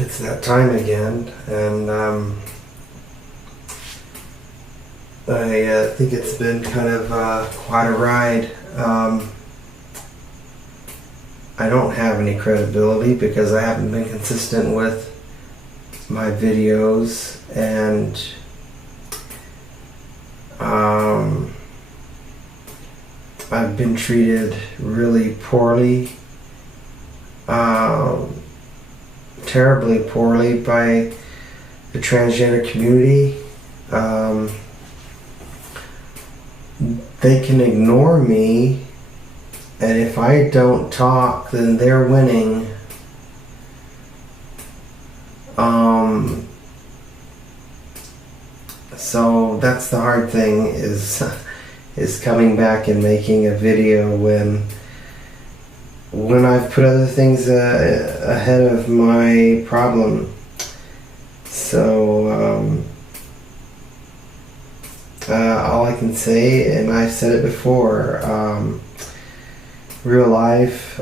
It's that time again, and I think it's been kind of quite a ride. I don't have any credibility because I haven't been consistent with my videos, and I've been treated really poorly, terribly poorly by the transgender community. They can ignore me, and if I don't talk, then they're winning. So that's the hard thing, is coming back and making a video when I've put other things ahead of my problem. So all I can say, and I've said it before, real life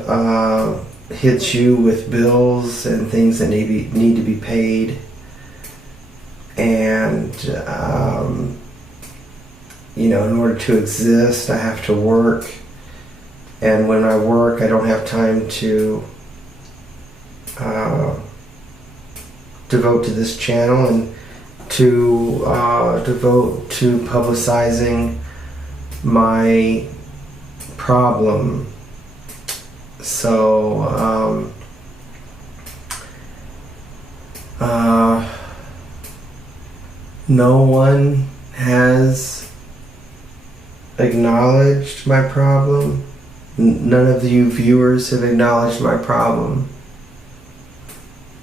hits you with bills and things that need to be paid, and in order to exist, I have to work, and when I work, I don't have time to devote to this channel and to devote to publicizing my problem. So no one has acknowledged my problem. None of you viewers have acknowledged my problem.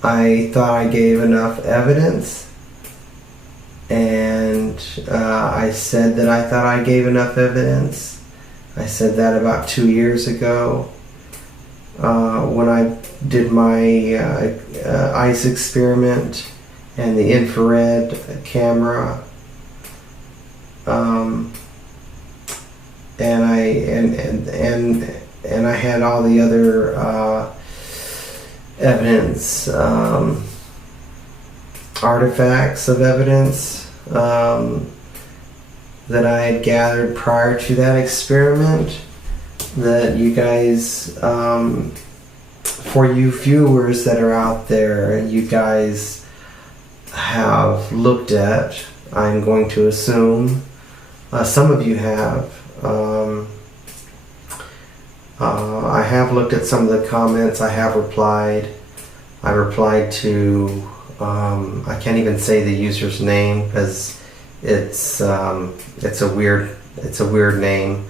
I thought I gave enough evidence, and I said that I thought I gave enough evidence. I said that about 2 years ago when I did my ice experiment and the infrared camera, and I had all the other evidence, artifacts of evidence that I had gathered prior to that experiment, that you guys, for you viewers that are out there, you guys have looked at. I'm going to assume some of you have. I have looked at some of the comments. I have replied. I replied to, I can't even say the user's name because it's a weird name.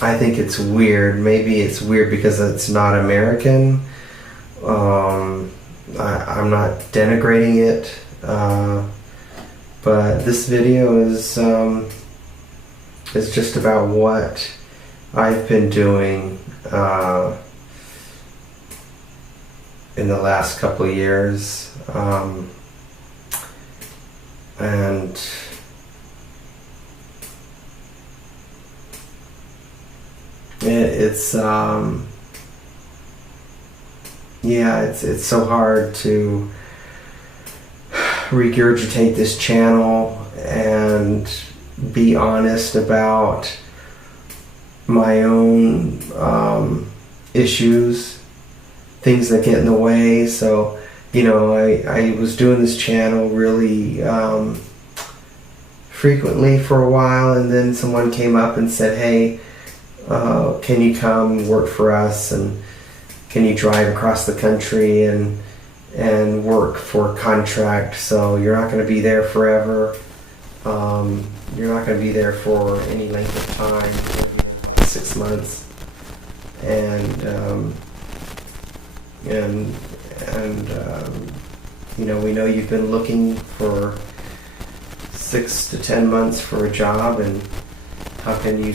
I think it's weird. Maybe it's weird because it's not American. I'm not denigrating it, but this video is just about what I've been doing in the last couple of years, and it's so hard to regurgitate this channel and be honest about my own issues, things that get in the way. So, I was doing this channel really frequently for a while, and then someone came up and said, hey, can you come work for us, and can you drive across the country and work for contract? So you're not going to be there forever. You're not going to be there for any length of time, maybe 6 months, and we know you've been looking for 6 to 10 months for a job, and how can you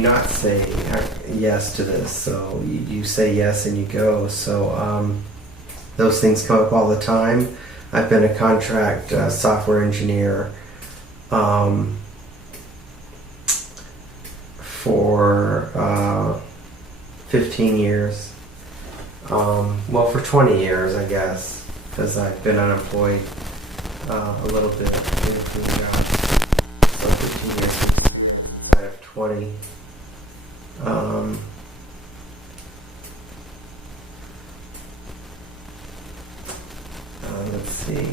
not say yes to this? So you say yes and you go. So those things come up all the time. I've been a contract software engineer for 15 years. Well, for 20 years, I guess, because I've been unemployed a little bit in between jobs. So 15 years out of 20. Let's see.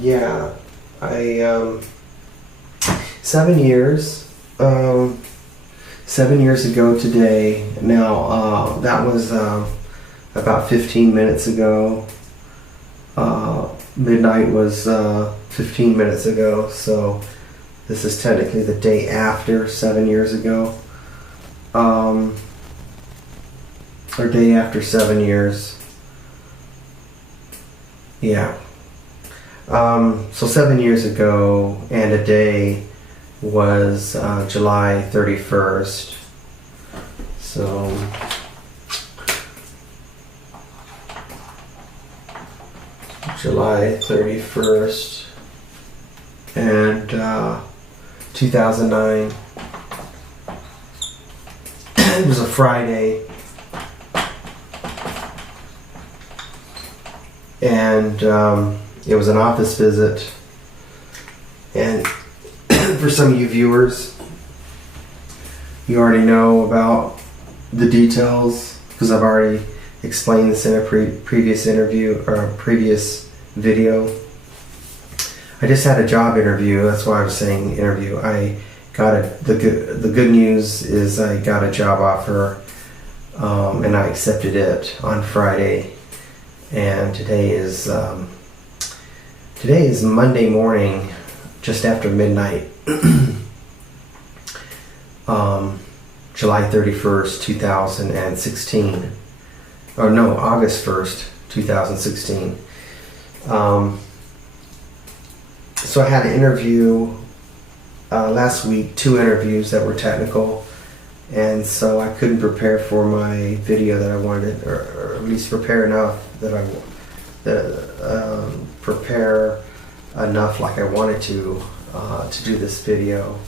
Yeah, 7 years. 7 years ago today. Now, that was about 15 minutes ago. Midnight was 15 minutes ago, so this is technically the day after 7 years ago. Or day after 7 years. Yeah. So 7 years ago and a day was July 31st. So July 31st and 2009. It was a Friday. And it was an office visit. And for some of you viewers, you already know about the details because I've already explained this in a previous interview or a previous video. I just had a job interview. That's why I was saying interview. I got the good news is I got a job offer, and I accepted it on Friday. And today is Monday morning, just after midnight, July 31st, 2016. Or no, August 1st, 2016. So I had an interview last week, 2 interviews that were technical, and so I couldn't prepare for my video that I wanted, or at least prepare enough prepare enough like I wanted to do this video.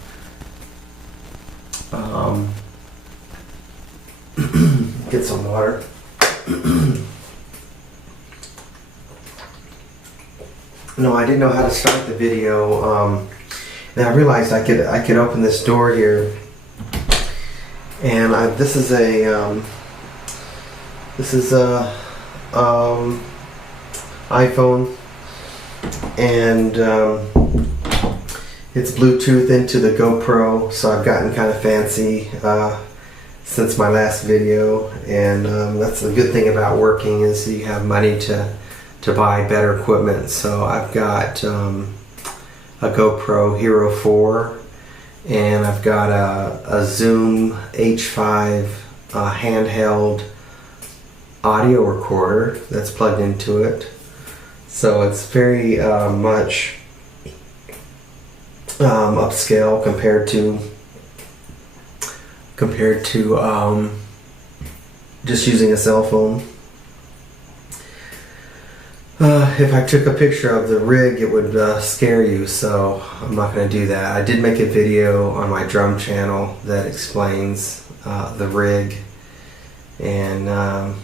Get some water. No, I didn't know how to start the video, and I realized I could open this door here, and this is a iPhone, and it's Bluetooth into the GoPro, so I've gotten kind of fancy since my last video, and that's the good thing about working is you have money to buy better equipment. So I've got a GoPro Hero 4, and I've got a Zoom H5 handheld audio recorder that's plugged into it. So it's very much upscale compared to just using a cell phone. If I took a picture of the rig, it would scare you, so I'm not going to do that. I did make a video on my drum channel that explains the rig, and I'm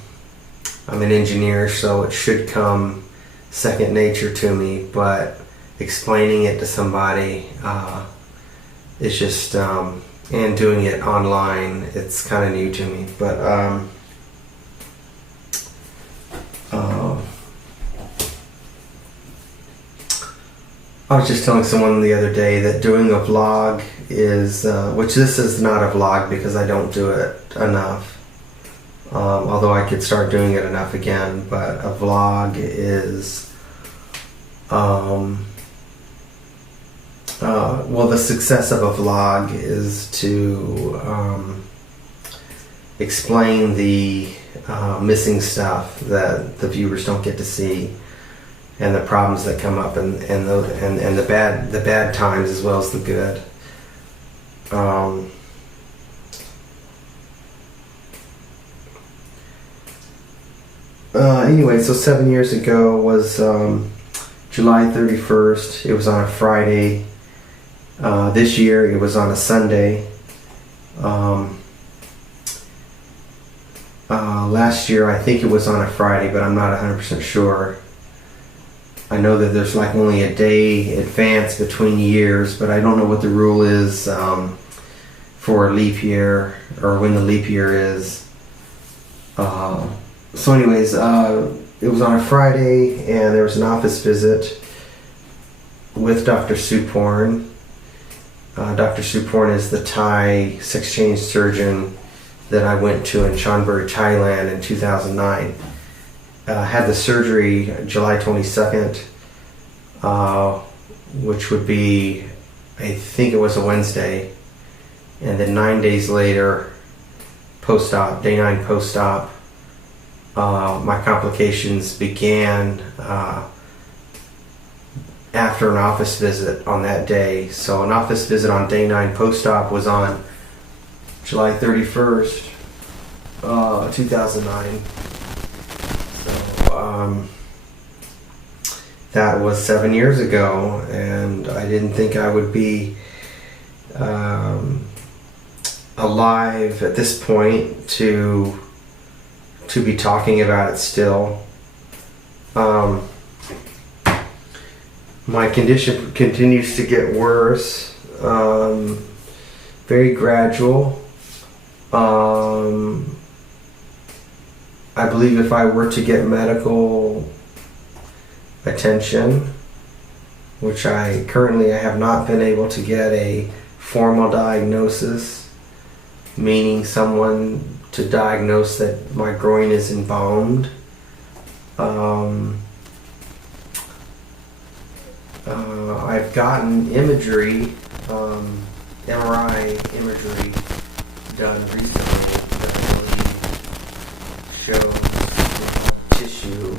an engineer, so it should come second nature to me, but explaining it to somebody is just, and doing it online, it's kind of new to me. But I was just telling someone the other day that doing a vlog is, which this is not a vlog because I don't do it enough, although I could start doing it enough again, but a vlog is, well, the success of a vlog is to explain the missing stuff that the viewers don't get to see, and the problems that come up, and the bad times as well as the good. Anyway, so 7 years ago was July 31st. It was on a Friday. This year it was on a Sunday. Last year, I think it was on a Friday, but I'm not 100% sure. I know that there's like only a day advance between years, but I don't know what the rule is for a leap year, or when the leap year is. So anyways, it was on a Friday, and there was an office visit with Dr. Suporn. Dr. Suporn is the Thai sex change surgeon that I went to in Chonburi, Thailand in 2009. Had the surgery July 22nd, which would be, I think it was a Wednesday. And then 9 days later, post-op, day 9 post-op, my complications began after an office visit on that day. So an office visit on day 9 post-op was on July 31st, 2009. So that was 7 years ago, and I didn't think I would be alive at this point to be talking about it still. My condition continues to get worse, very gradual. I believe if I were to get medical attention, which I have not been able to get a formal diagnosis, meaning someone to diagnose that my groin is embalmed. I've gotten imagery, MRI imagery done recently that I believe shows tissue,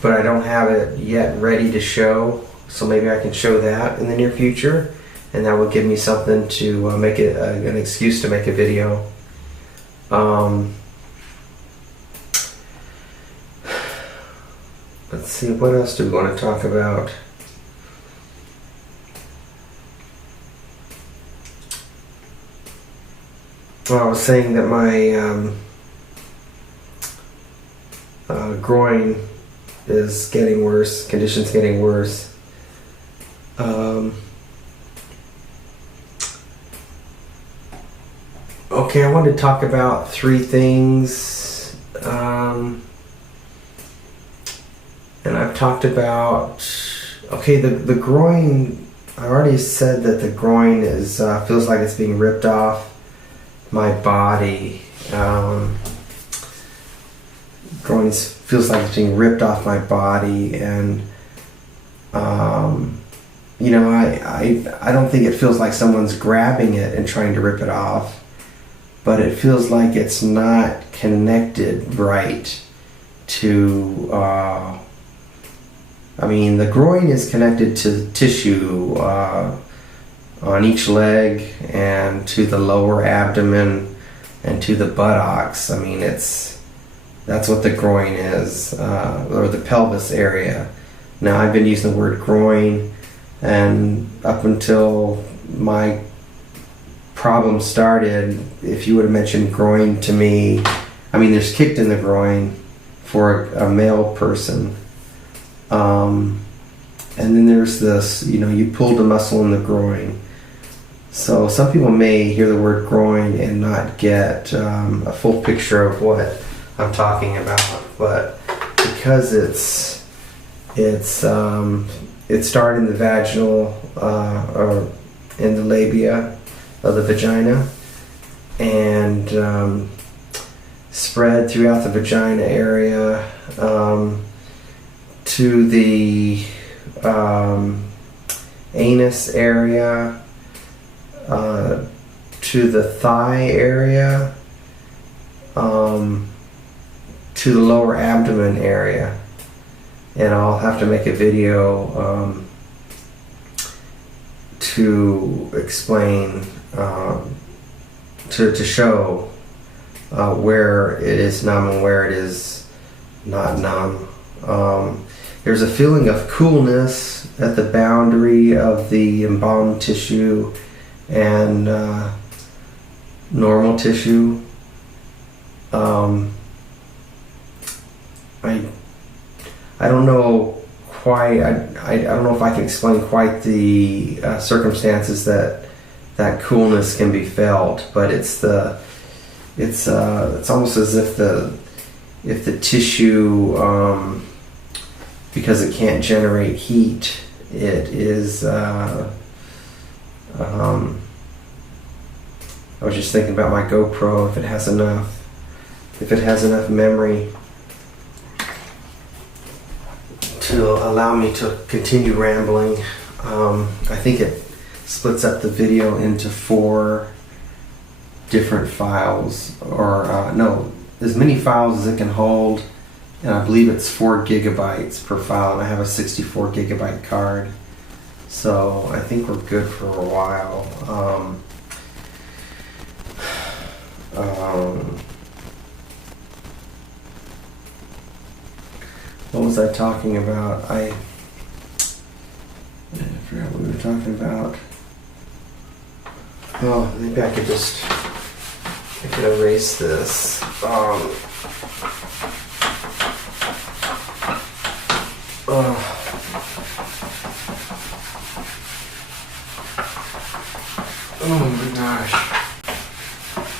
but I don't have it yet ready to show, so maybe I can show that in the near future, and that will give me something to make it an excuse to make a video. Let's see, what else do we want to talk about? Well, I was saying that my groin is getting worse, condition's getting worse. Okay, I wanted to talk about 3 things. And I've talked about, okay, the groin, I already said that the groin is feels like it's being ripped off my body. Groin feels like it's being ripped off my body, and you know, I don't think it feels like someone's grabbing it and trying to rip it off, but it feels like it's not connected right to I mean, the groin is connected to tissue on each leg and to the lower abdomen and to the buttocks. I mean, that's what the groin is, or the pelvis area. Now, I've been using the word groin, and up until my problem started, if you would have mentioned groin to me, I mean, there's kicked in the groin for a male person. And then there's this, you know, you pulled a muscle in the groin. So some people may hear the word groin and not get a full picture of what I'm talking about, but because it started in the vaginal or in the labia of the vagina, and spread throughout the vagina area to the anus area, to the thigh area, to the lower abdomen area. And I'll have to make a video to explain, to show where it is numb and where it is not numb. There's a feeling of coolness at the boundary of the embalmed tissue and normal tissue. I don't know quite. I don't know if I can explain quite the circumstances that coolness can be felt, but it's almost as if the tissue, because it can't generate heat, it is. I was just thinking about my GoPro, if it has enough memory to allow me to continue rambling. I think it splits up the video into 4 different files, or no, as many files as it can hold, and I believe it's 4 gigabytes per file, and I have a 64 gigabyte card, so I think we're good for a while. What was I talking about? I forgot what we were talking about. Oh, maybe I could erase this. Oh my gosh.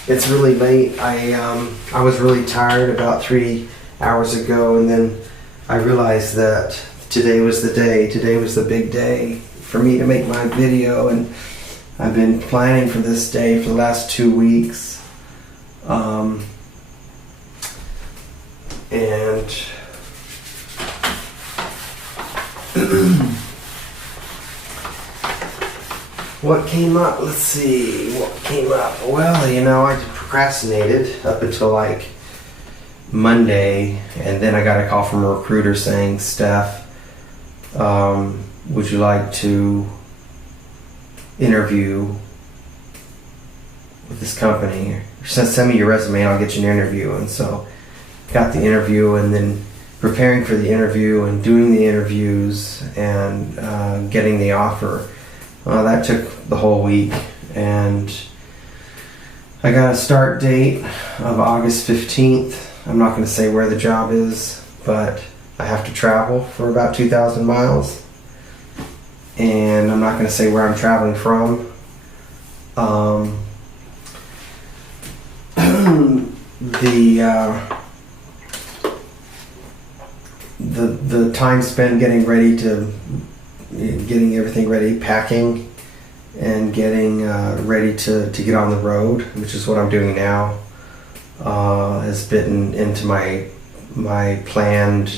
It's really late. I was really tired about 3 hours ago, and then I realized that today was the day. Today was the big day for me to make my video, and I've been planning for this day for the last 2 weeks. And what came up? Let's see. What came up? Well, I procrastinated up until like Monday, and then I got a call from a recruiter saying, "Steph, would you like to interview with this company? Send me your resume and I'll get you an interview." And so got the interview, and then preparing for the interview and doing the interviews and getting the offer. That took the whole week, and I got a start date of August 15th. I'm not going to say where the job is, but I have to travel for about 2,000 miles. And I'm not going to say where I'm traveling from. The time spent getting everything ready, packing, and getting ready to get on the road, which is what I'm doing now, has bitten into my planned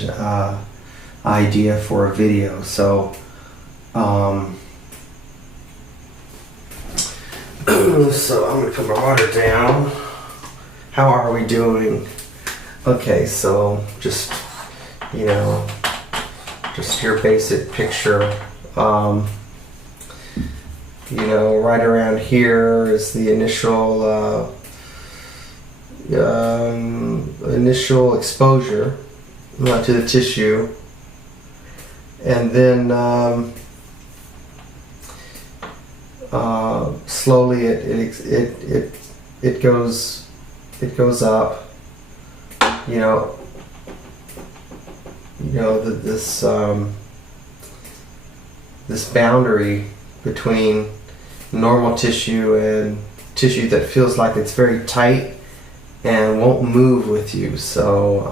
idea for a video. So so I'm gonna put my water down. How are we doing? Okay, so just your basic picture. Right around here is the initial exposure to the tissue, and then slowly it goes up. This boundary between normal tissue and tissue that feels like it's very tight and won't move with you. So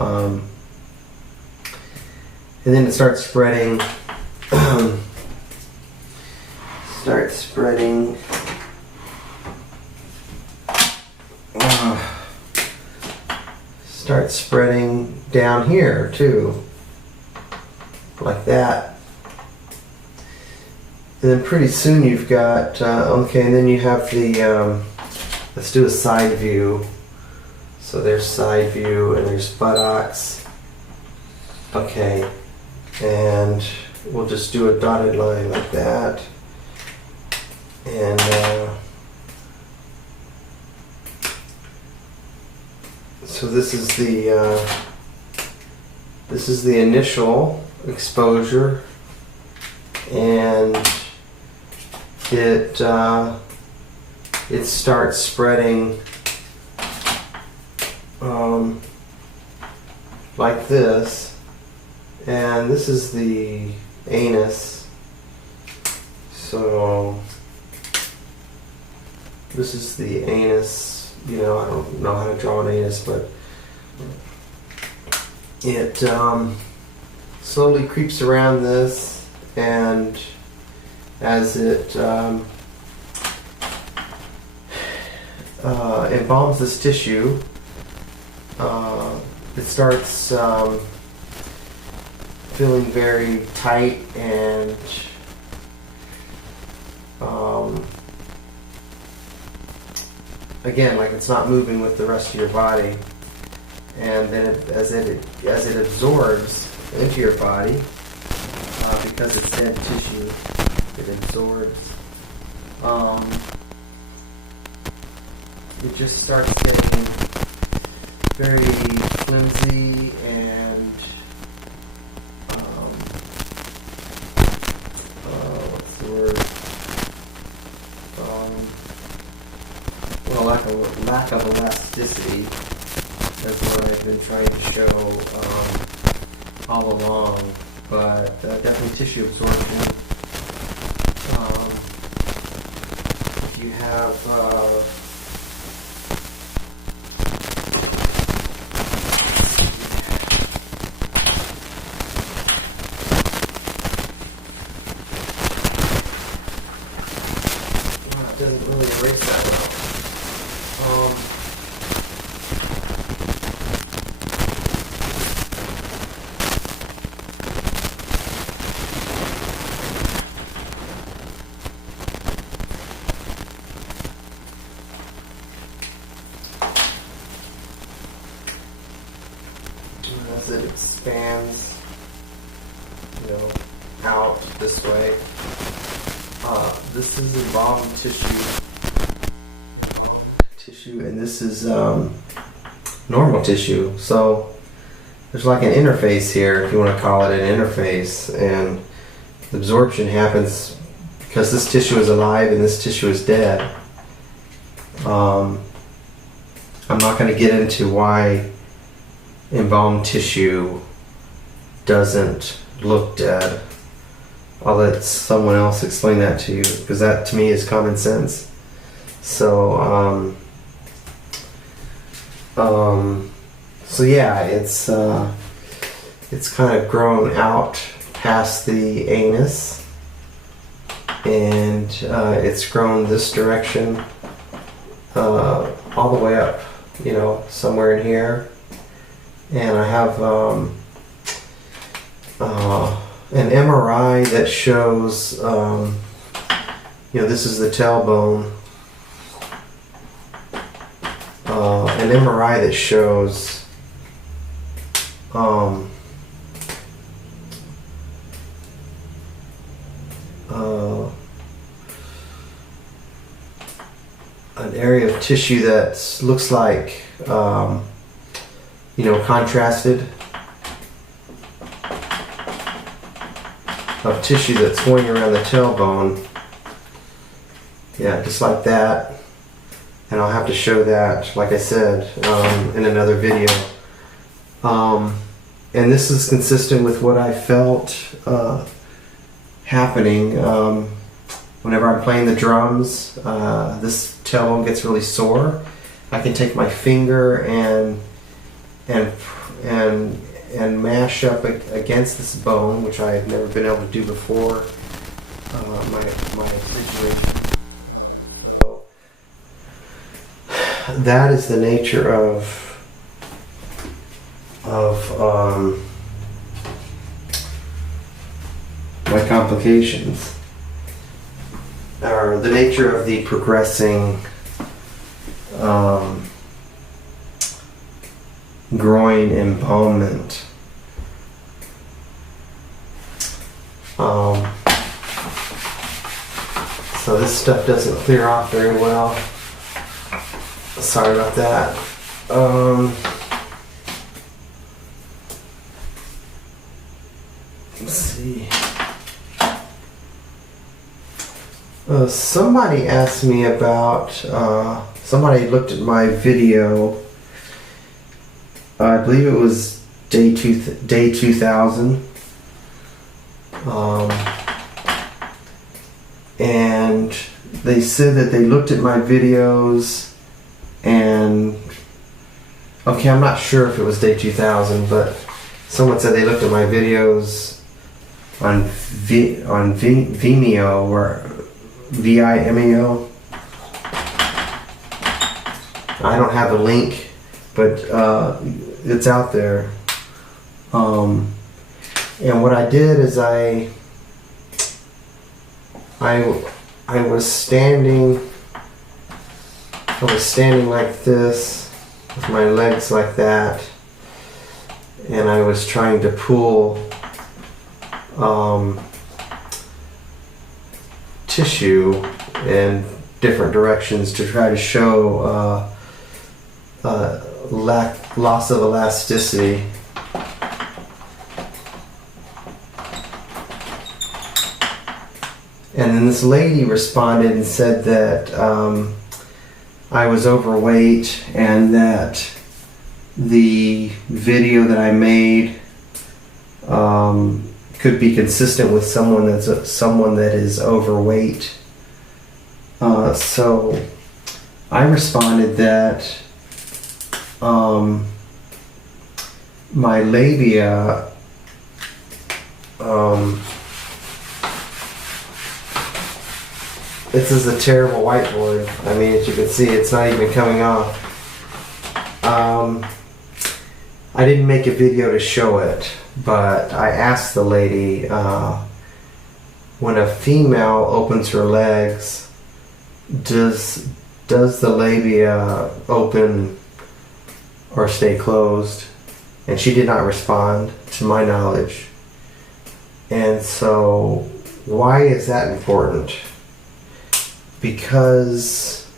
and then it starts spreading. Starts spreading down here too, like that. And then pretty soon you've got okay, and then you have the let's do a side view. So there's side view, and there's buttocks. Okay, and we'll just do a dotted line like that, and so this is the initial exposure, and it starts spreading like this, and this is the anus. So this is the anus. You know, I don't know how to draw an anus, but it slowly creeps around this, and as it embalms this tissue, it starts feeling very tight and again, like it's not moving with the rest of your body. And then as it absorbs into your body, because it's dead tissue, it absorbs. It just starts getting very flimsy and what's the word? Well, lack of elasticity. That's what I've been trying to show all along, but definitely tissue absorption. If you have it doesn't really erase that well. As it expands, you know, out this way. This is embalmed tissue, and this is normal tissue. So there's like an interface here, if you want to call it an interface, and the absorption happens because this tissue is alive and this tissue is dead. I'm not going to get into why embalmed tissue doesn't look dead. I'll let someone else explain that to you, because that to me is common sense. So so yeah, it's kind of grown out past the anus, and it's grown this direction all the way up, you know, somewhere in here. And I have an MRI that shows, you know, this is the tailbone. An MRI that shows an area of tissue that looks like, you know, contrasted, of tissue that's going around the tailbone. Yeah, just like that. And I'll have to show that, like I said, in another video. And this is consistent with what I felt happening whenever I'm playing the drums. This tailbone gets really sore. I can take my finger and mash up against this bone, which I had never been able to do before my situation. So that is the nature of my complications, or the nature of the progressing groin embalmment. So this stuff doesn't clear off very well. Sorry about that. Let's see. Somebody asked me about, somebody looked at my video I believe it was day 2000. And they said that they looked at my videos and okay, I'm not sure if it was day 2000, but someone said they looked at my videos on Vimeo, or Vimeo. I don't have a link, but it's out there. And what I did is I was standing like this, with my legs like that, and I was trying to pull tissue in different directions to try to show loss of elasticity. And then this lady responded and said that I was overweight and that the video that I made could be consistent with someone that is overweight. So I responded that my labia this is a terrible whiteboard. I mean, as you can see, it's not even coming off. I didn't make a video to show it, but I asked the lady, when a female opens her legs, does the labia open or stay closed? And she did not respond, to my knowledge. And so, why is that important? Because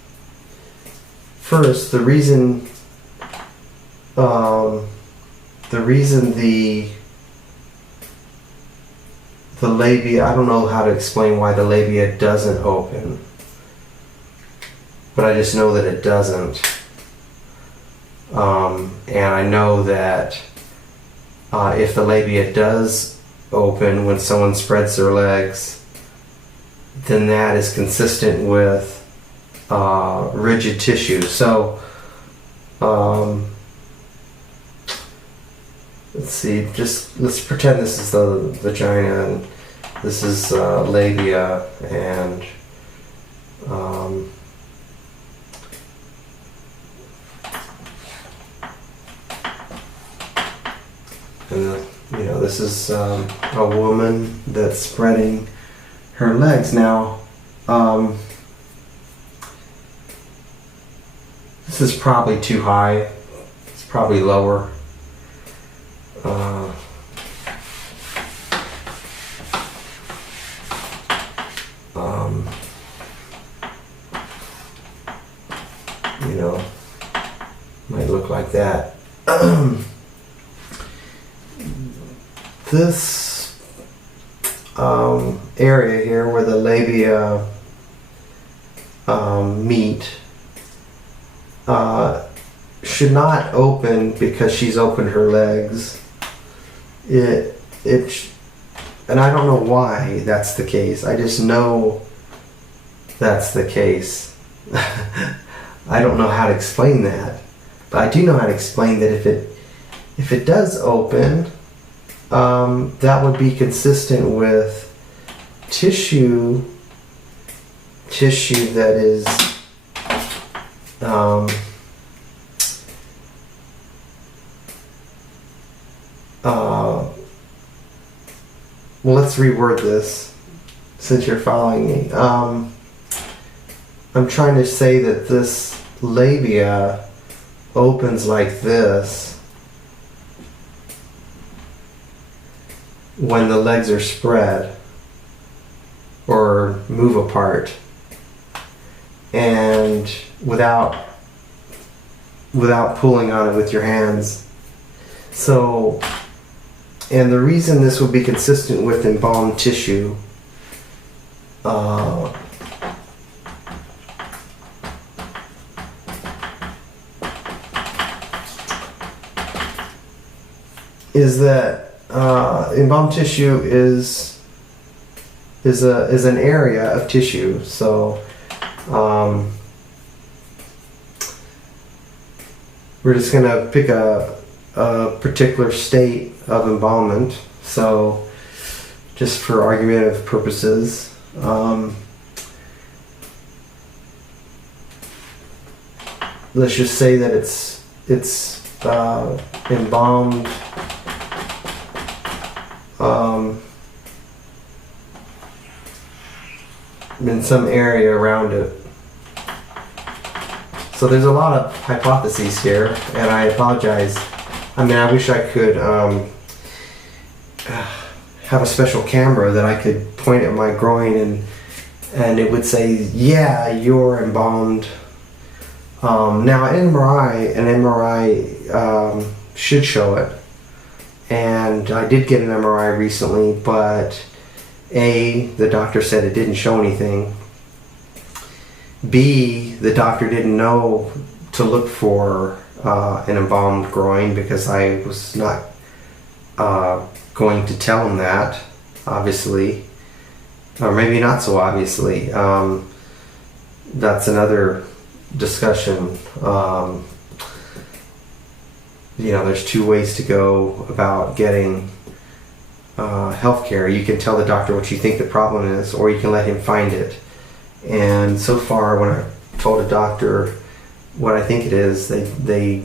first, the reason the labia, I don't know how to explain why the labia doesn't open, but I just know that it doesn't. And I know that if the labia does open when someone spreads their legs, then that is consistent with rigid tissue. So let's see, let's pretend this is the vagina and this is labia, and this is a woman that's spreading her legs. Now, this is probably too high. It's probably lower. Might look like that. This area here where the labia meet should not open because she's opened her legs. And I don't know why that's the case. I just know that's the case. I don't know how to explain that, but I do know how to explain that if it does open, that would be consistent with tissue that is well, let's reword this since you're following me. I'm trying to say that this labia opens like this when the legs are spread or move apart, and without pulling on it with your hands. So, and the reason this would be consistent with embalmed tissue is that embalmed tissue is an area of tissue. So we're just going to pick a particular state of embalmment. So just for argumentative purposes, let's just say that it's embalmed in some area around it. So there's a lot of hypotheses here, and I apologize. I mean, I wish I could have a special camera that I could point at my groin and it would say, yeah, you're embalmed. Now an MRI should show it, and I did get an MRI recently, but A, the doctor said it didn't show anything. B, the doctor didn't know to look for an embalmed groin because I was not going to tell him that, obviously, or maybe not so obviously. That's another discussion. There's two ways to go about getting healthcare. You can tell the doctor what you think the problem is, or you can let him find it. And so far, when I told a doctor what I think it is, they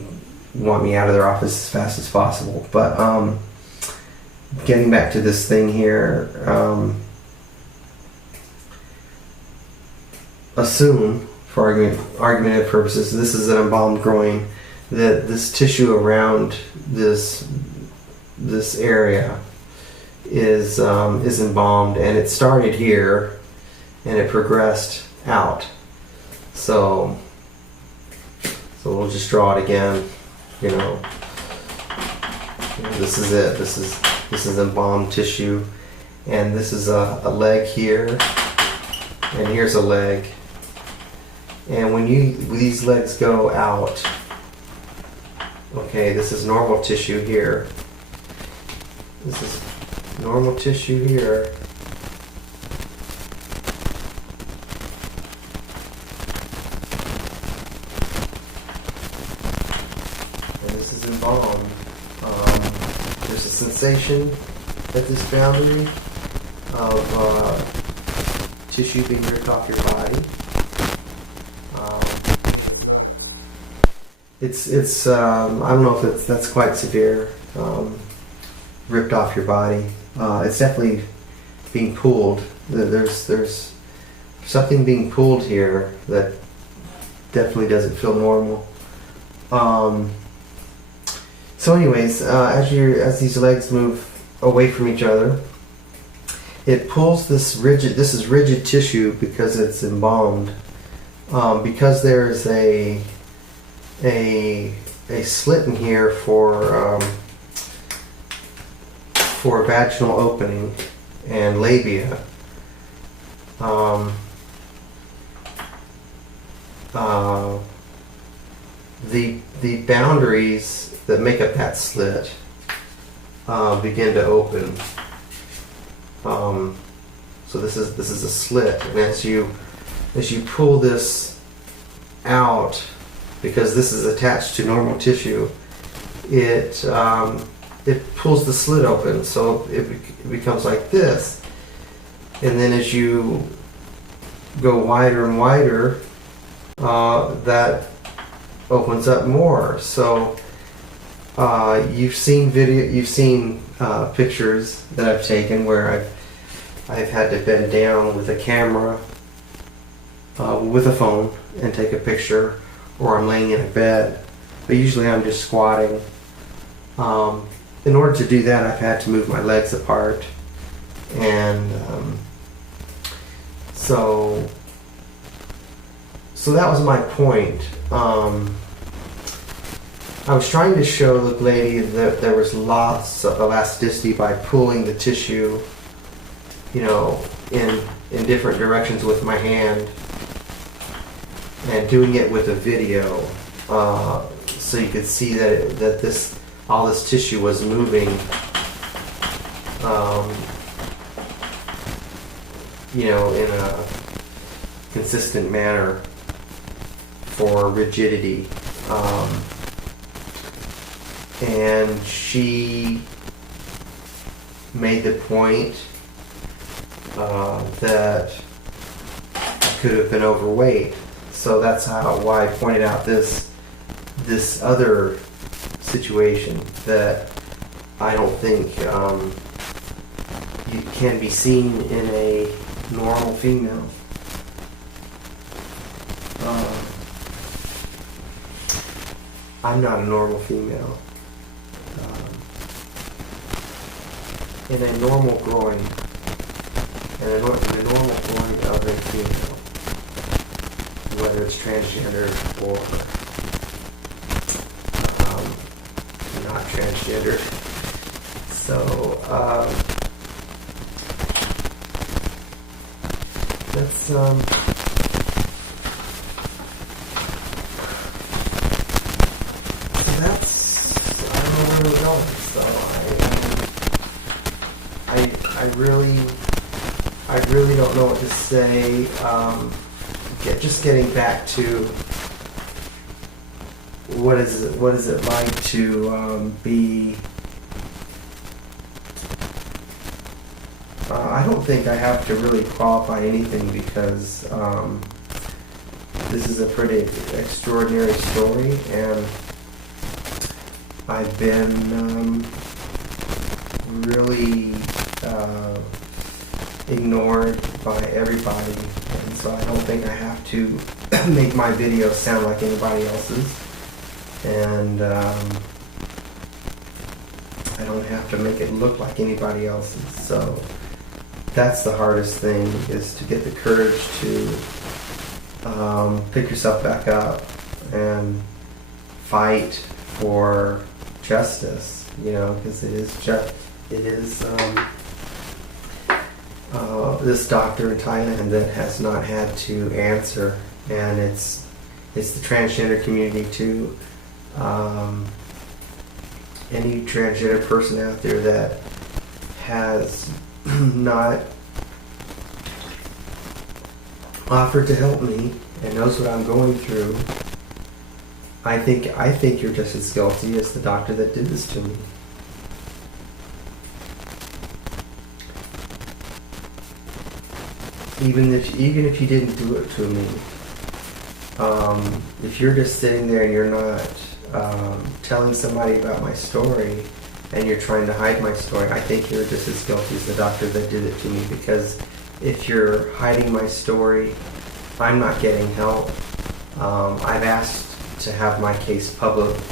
want me out of their office as fast as possible. But getting back to this thing here, assume, for argumentative purposes, this is an embalmed groin, that this tissue around this area is embalmed, and it started here and it progressed out. So we'll just draw it again. This is it. This is embalmed tissue, and this is a leg here, and here's a leg. And when these legs go out, okay, this is normal tissue here. This is normal tissue here. And this is embalmed. There's a sensation at this boundary of tissue being ripped off your body. It's I don't know if that's quite severe, ripped off your body. It's definitely being pulled. There's something being pulled here that definitely doesn't feel normal. So anyways, as these legs move away from each other, it pulls this is rigid tissue because it's embalmed. Because there's a slit in here for vaginal opening and labia. The boundaries that make up that slit begin to open. So this is a slit, and as you pull this out, because this is attached to normal tissue, it pulls the slit open, so it becomes like this. And then as you go wider and wider, that opens up more. So you've seen pictures that I've taken where I've had to bend down with a camera, with a phone, and take a picture, or I'm laying in a bed, but usually I'm just squatting. In order to do that, I've had to move my legs apart, and so that was my point. I was trying to show the lady that there was lots of elasticity by pulling the tissue, in different directions with my hand, and doing it with a video, so you could see that this all this tissue was moving, in a consistent manner for rigidity. And she made the point that I could have been overweight. So that's why I pointed out this other situation that I don't think you can be seen in a normal female. I'm not a normal female. In a normal groin, in a normal groin of a female, whether it's transgender or not transgender. So that's I don't know where we're going. So I really don't know what to say. Just getting back to what is it like to be. I don't think I have to really qualify anything because this is a pretty extraordinary story, and I've been really ignored by everybody, and so I don't think I have to make my video sound like anybody else's, and I don't have to make it look like anybody else's. So that's the hardest thing, is to get the courage to pick yourself back up and fight for justice, because it is this doctor in Thailand that has not had to answer, and it's the transgender community too. Any transgender person out there that has not offered to help me and knows what I'm going through, I think you're just as guilty as the doctor that did this to me. Even if you didn't do it to me, if you're just sitting there and you're not telling somebody about my story and you're trying to hide my story, I think you're just as guilty as the doctor that did it to me, because if you're hiding my story, I'm not getting help. I've asked to have my case publicized.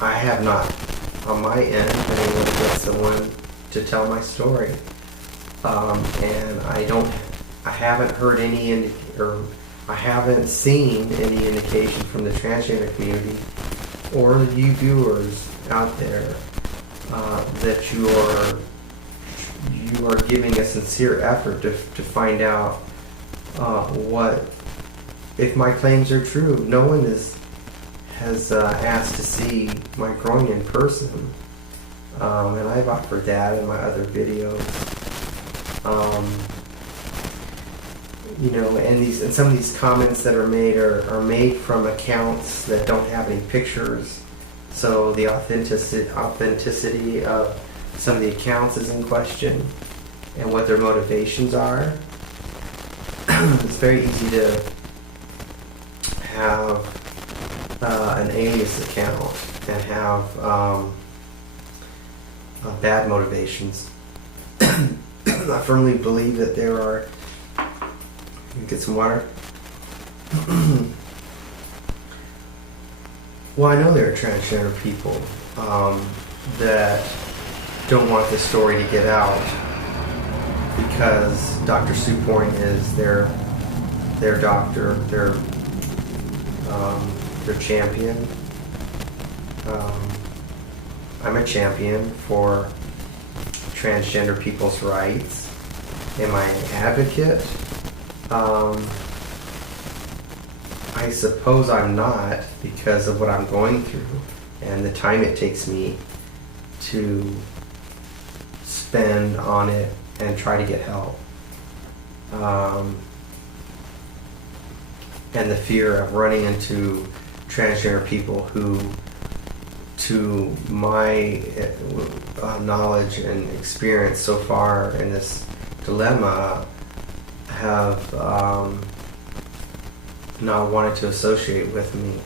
I have not, on my end, been able to get someone to tell my story, and I haven't heard I haven't seen any indication from the transgender community or you viewers out there that you are giving a sincere effort to find out if my claims are true. No one has asked to see my groin in person, and I've offered that in my other videos. And some of these comments that are made are made from accounts that don't have any pictures, so the authenticity of some of the accounts is in question, and what their motivations are. It's very easy to have an alias account and have bad motivations. I firmly believe that there are. Get some water. Well, I know there are transgender people that don't want this story to get out because Dr. Suporn is their doctor, their champion. I'm a champion for transgender people's rights. Am I an advocate? I I suppose I'm not, because of what I'm going through and the time it takes me to spend on it and try to get help. And the fear of running into transgender people who, to my knowledge and experience so far in this dilemma, have not wanted to associate with me.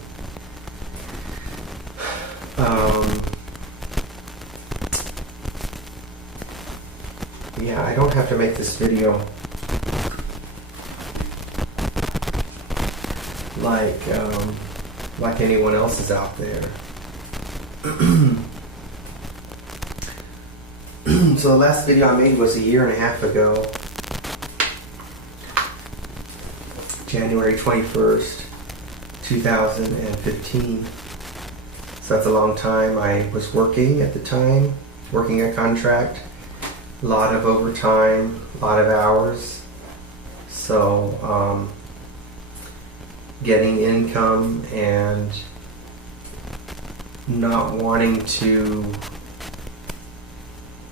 Yeah, I don't have to make this video like anyone else is out there. So the last video I made was a year and a half ago, January 21st, 2015. So that's a long time. I was working at the time, working a contract, a lot of overtime, a lot of hours. So getting income and not wanting to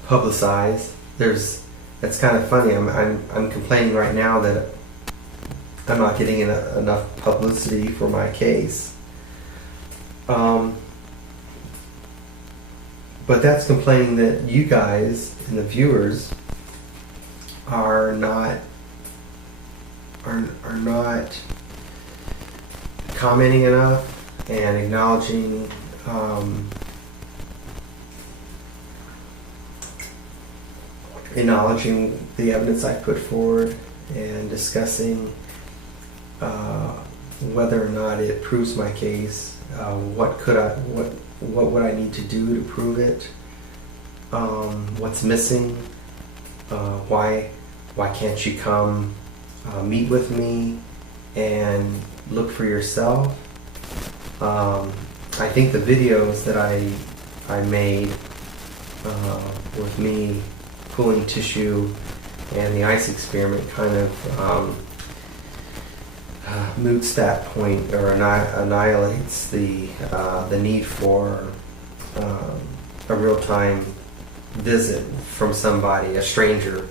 publicize. That's kind of funny. I'm complaining right now that I'm not getting enough publicity for my case. But that's complaining that you guys and the viewers are not commenting enough and acknowledging the evidence I put forward and discussing whether or not it proves my case. What would I need to do to prove it? What's missing? Why can't you come meet with me and look for yourself? I think the videos that I made with me pulling tissue and the ice experiment kind of moots that point, or annihilates the need for a real-time visit from somebody, a stranger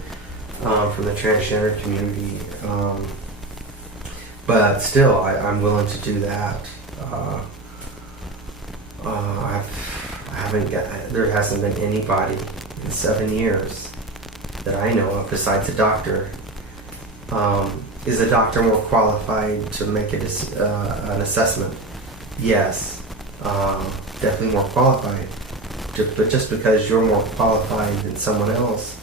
from the transgender community. But still, I'm willing to do that. There hasn't been anybody in 7 years that I know of besides a doctor. Is a doctor more qualified to make an assessment? Yes, definitely more qualified. But just because you're more qualified than someone else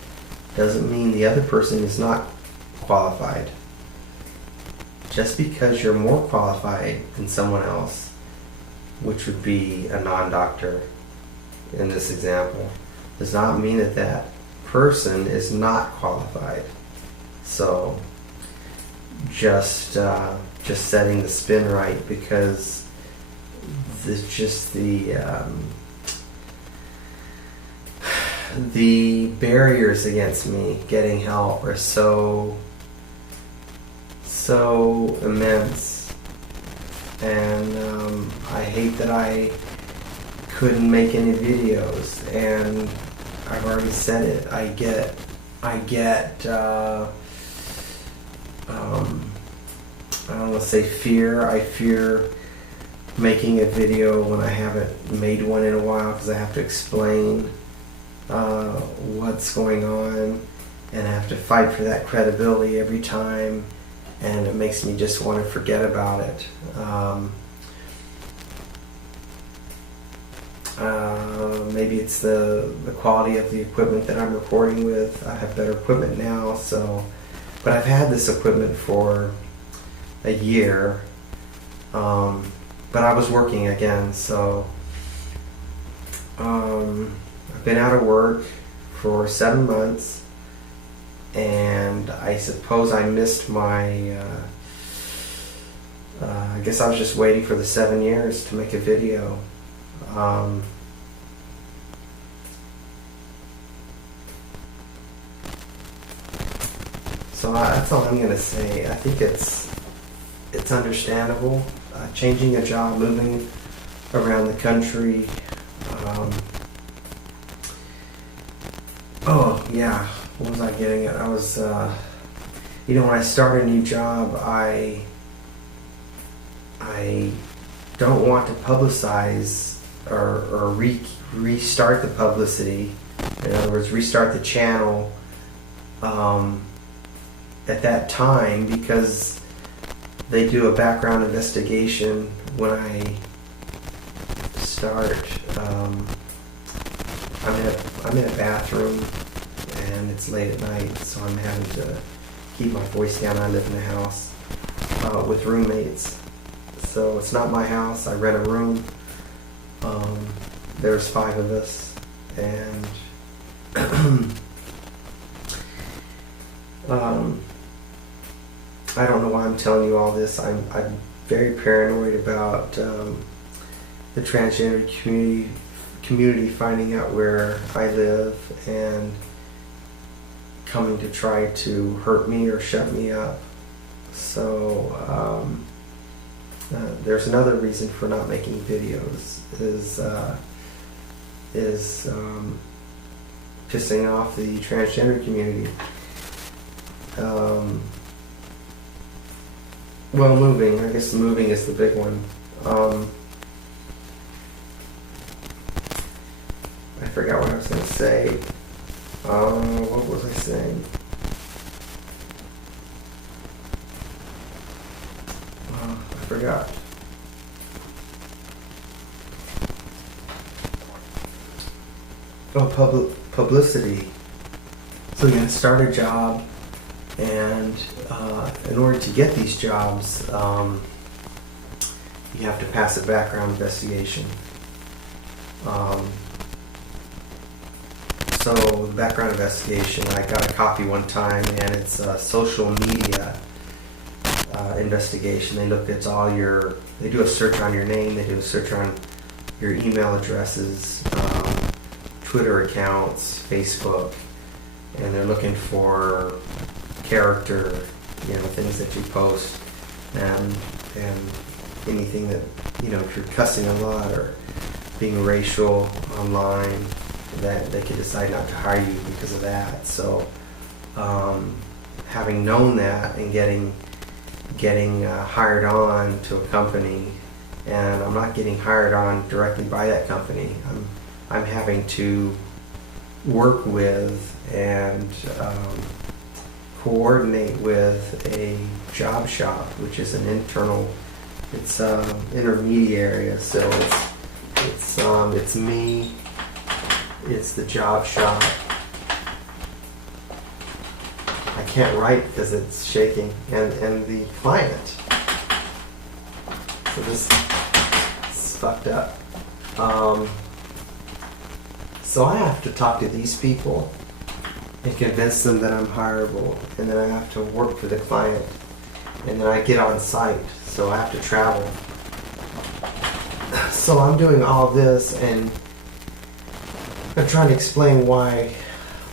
doesn't mean the other person is not qualified. Just because you're more qualified than someone else, which would be a non-doctor in this example, does not mean that that person is not qualified. So just setting the spin right, because the barriers against me getting help are so immense, and I hate that I couldn't make any videos. And I've already said it. I get I don't want to say fear. I fear making a video when I haven't made one in a while, because I have to explain what's going on, and I have to fight for that credibility every time, and it makes me just want to forget about it. Maybe it's the quality of the equipment that I'm recording with. I have better equipment now, but I've had this equipment for a year, but I was working again, so I've been out of work for 7 months, and I suppose I missed my I guess I was just waiting for the 7 years to make a video. So that's all I'm gonna say. I think it's understandable changing a job, moving around the country. Oh yeah, what was I getting at? I was, when I start a new job, I don't want to publicize or restart the publicity. In other words, restart the channel at that time, because they do a background investigation when I start. I'm in a bathroom and it's late at night, so I'm having to keep my voice down. I live in a house with roommates, so it's not my house. I rent a room. There's 5 of us, and I don't know why I'm telling you all this. I'm very paranoid about the transgender community finding out where I live and coming to try to hurt me or shut me up. So there's another reason for not making videos is pissing off the transgender community. Well, moving. I guess moving is the big one. I forgot what I was going to say. What was I saying? I forgot. Oh, publicity. So you're going to start a job, and in order to get these jobs, you have to pass a background investigation. So the background investigation, I got a copy one time, and it's a social media investigation. They look at they do a search on your name, they do a search on your email addresses, Twitter accounts, Facebook, and they're looking for character, things that you post, and anything that, if you're cussing a lot or being racial online, that they could decide not to hire you because of that. So having known that and getting hired on to a company, and I'm not getting hired on directly by that company. I'm having to work with and coordinate with a job shop, which is an intermediary. So it's me, it's the job shop. I can't write because it's shaking, and the client. So this is fucked up. So I have to talk to these people and convince them that I'm hireable, and then I have to work for the client, and then I get on site, so I have to travel. So I'm doing all this, and I'm trying to explain why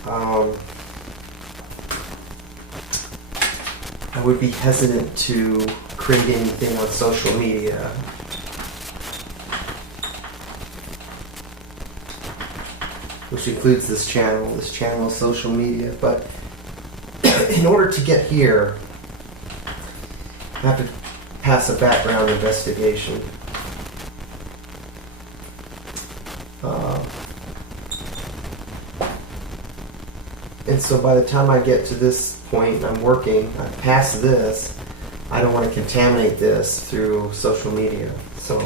I would be hesitant to create anything on social media. Which includes this channel. This channel is social media, but in order to get here, I have to pass a background investigation. And so by the time I get to this point, I'm working, I pass this, I don't want to contaminate this through social media. So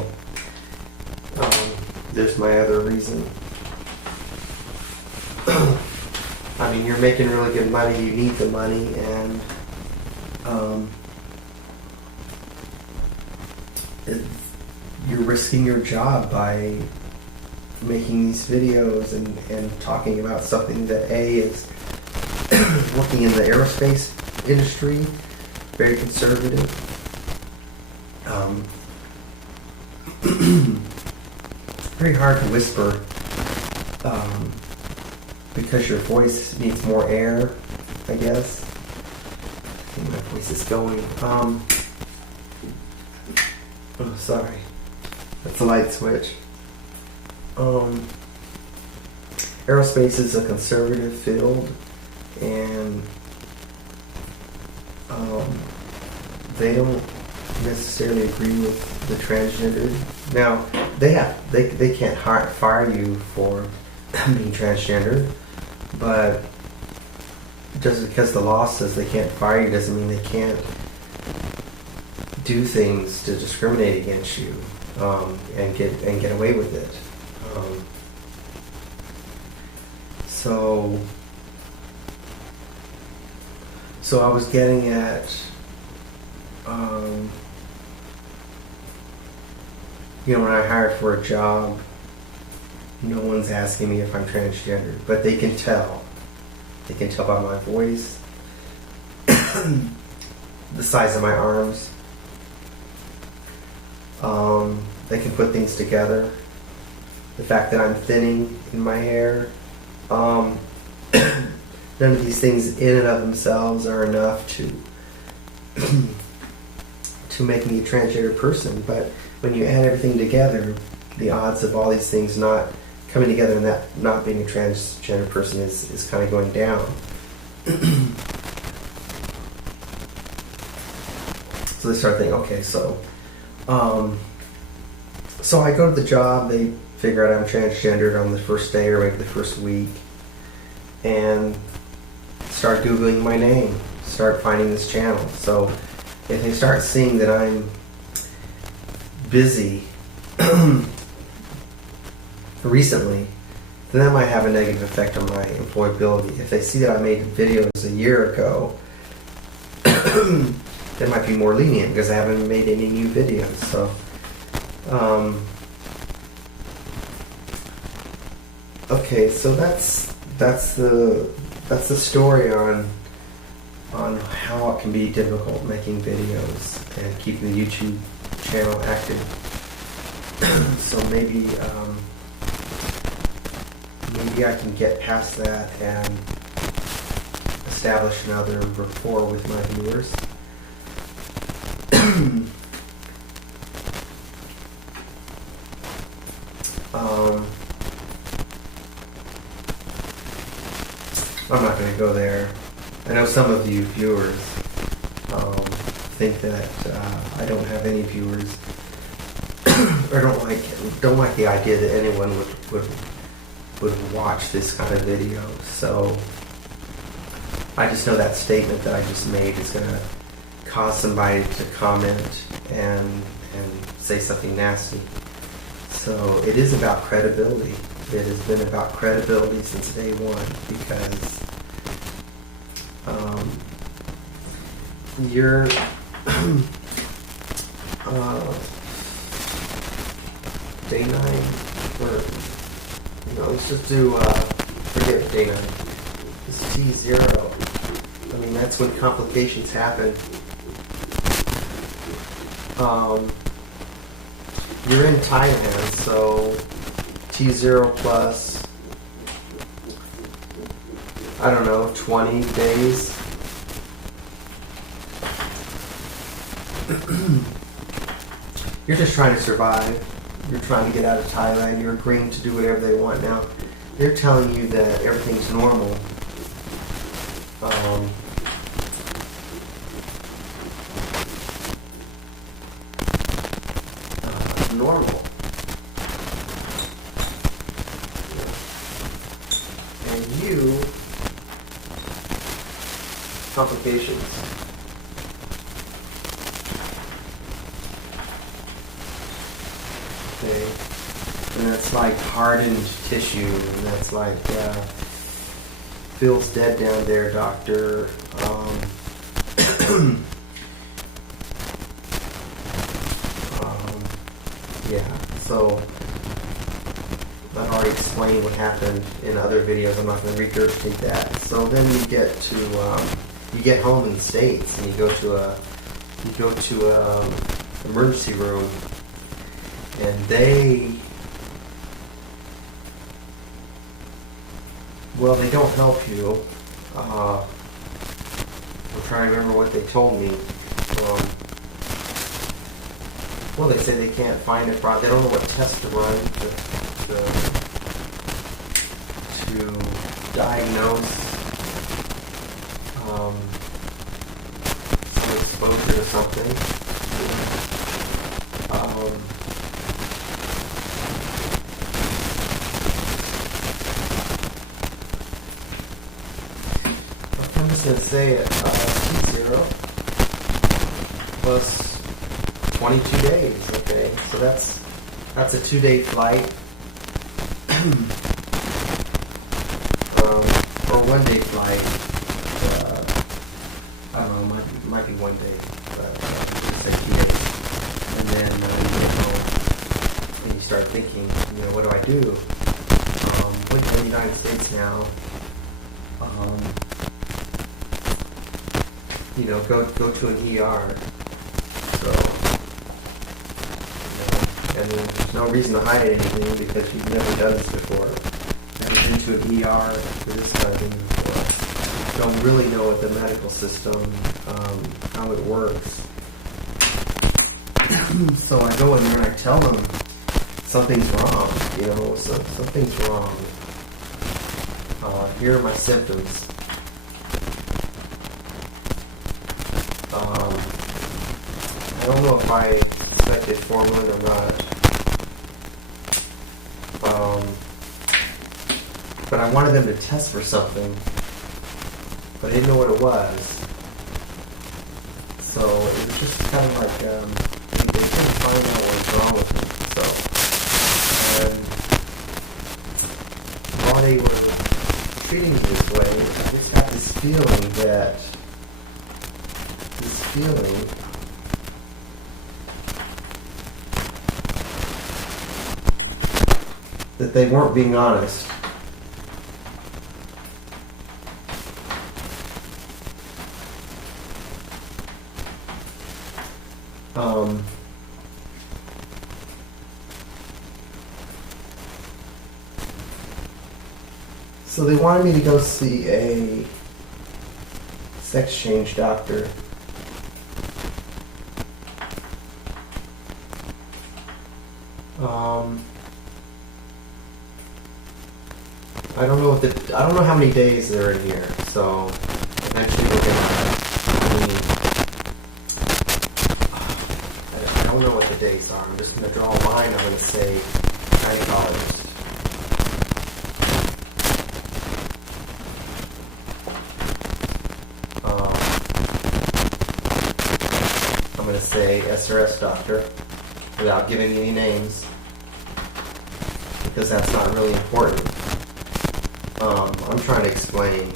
there's my other reason. I mean, you're making really good money, you need the money, and you're risking your job by making these videos and talking about something that is working in the aerospace industry, very conservative. Very hard to whisper because your voice needs more air, I guess. I think my voice is going. Oh, sorry. That's a light switch. Aerospace is a conservative field, and they don't necessarily agree with the transgender. Now, they can't fire you for being transgender, but just because the law says they can't fire you doesn't mean they can't do things to discriminate against you, and get away with it. So I was getting at, when I hired for a job, no one's asking me if I'm transgender, but they can tell. They can tell by my voice, the size of my arms. They can put things together. The fact that I'm thinning in my hair. None of these things in and of themselves are enough to make me a transgender person, but when you add everything together, the odds of all these things not coming together and that not being a transgender person is kind of going down. So they start thinking, okay, so I go to the job, they figure out I'm transgendered on the first day or maybe the first week, and start Googling my name, start finding this channel. So if they start seeing that I'm busy recently, then that might have a negative effect on my employability. If they see that I made videos a year ago, they might be more lenient because I haven't made any new videos. So okay, so that's the story on how it can be difficult making videos and keeping the YouTube channel active. So maybe I can get past that and establish another rapport with my viewers. I'm not going to go there. I know some of you viewers think that I don't have any viewers, or don't like the idea that anyone would watch this kind of video. So I just know that statement that I just made is going to cause somebody to comment and say something nasty. So it is about credibility. It has been about credibility since day one, because you're day 9, or let's just do forget day 9. It's T0. I mean, that's when complications happen. You're in Thailand, so T0 plus, I don't know, 20 days. You're just trying to survive. You're trying to get out of Thailand. You're agreeing to do whatever they want. Now, they're telling you that everything's normal. Normal. And you, complications. Okay. And that's like hardened tissue, and that's like feels dead down there, doctor. Yeah, so I've already explained what happened in other videos. I'm not going to regurgitate that. So then you get home in the States, and you go to a emergency room, and they don't help you. I'm trying to remember what they told me. well, they say they can't find a fraud. They don't know what test to run to diagnose some exposure to something. I'm just going to say it, T0 plus 22 days, okay? So that's a 2-day flight. Or 1-day flight. I don't know, might be 1 day, but say 2 days. And then you get home and you start thinking, what do I do? We're in the United States now. Go to an ER. So, and there's no reason to hide anything because you've never done this before. Never been to an ER for this kind of thing before. Don't really know what the medical system, how it works. So I go in there and I tell them something's wrong, something's wrong. Here are my symptoms. I don't know if I expected formalin or not. But I wanted them to test for something, but I didn't know what it was. So it was just kind of like they couldn't find out what was wrong with it. So while they were treating me this way, I just got this feeling that they weren't being honest. So they wanted me to go see a sex change doctor. I don't know how many days they're in here, so eventually we'll get I don't know what the dates are. I'm just going to draw a line. I'm going to say gynecologist. I'm going to say SRS doctor without giving any names because that's not really important. I'm trying to explain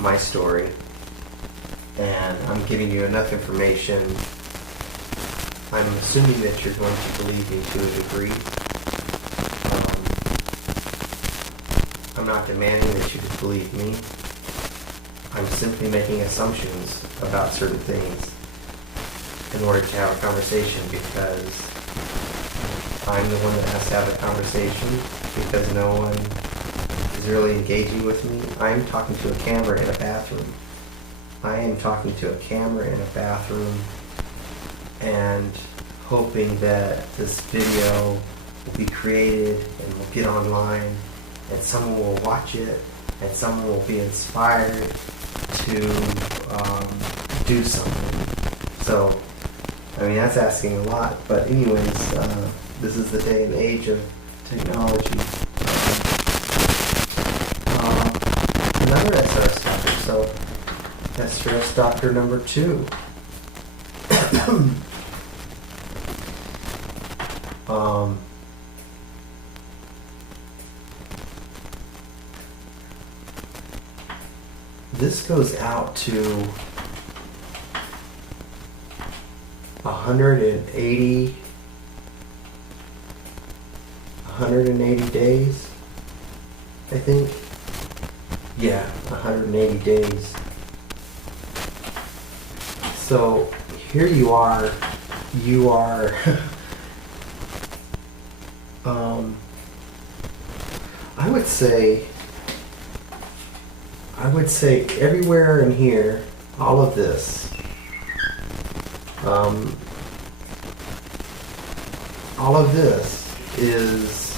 my story, and I'm giving you enough information. I'm assuming that you're going to believe me to a degree. I'm not demanding that you believe me. I'm simply making assumptions about certain things in order to have a conversation, because I'm the one that has to have a conversation, because no one is really engaging with me. I'm talking to a camera in a bathroom. I am talking to a camera in a bathroom and hoping that this video will be created and will get online and someone will watch it and someone will be inspired to do something. So, that's asking a lot, but anyways, this is the day and age of technology. Another SRS doctor, so SRS doctor number 2. This goes out to 180 days, I think. Yeah, 180 days. So here you are I would say everywhere in here, all of this, all of this is,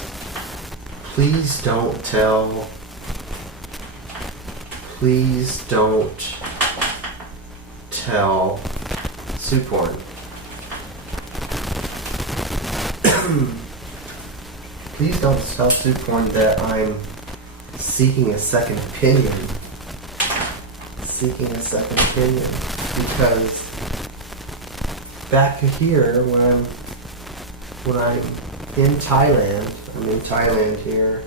please don't tell Suporn. Please don't tell Suporn that I'm seeking a second opinion. Because back here when I'm in Thailand, here.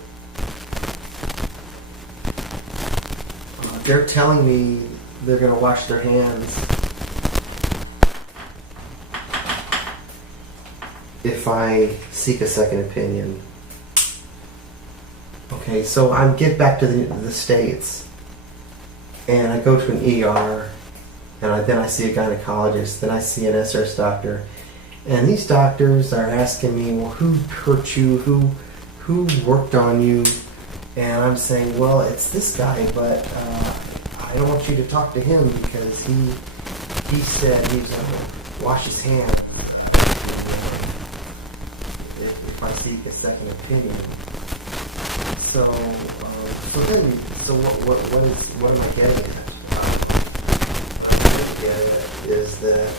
They're telling me they're going to wash their hands if I seek a second opinion. Okay, so I get back to the States, and I go to an ER, and then I see a gynecologist, then I see an SRS doctor, and these doctors are asking me, well, who hurt you, who worked on you? And I'm saying, well, it's this guy, but I don't want you to talk to him because he said he was going to wash his hands if I seek a second opinion. So what am I getting at? What I'm getting at is that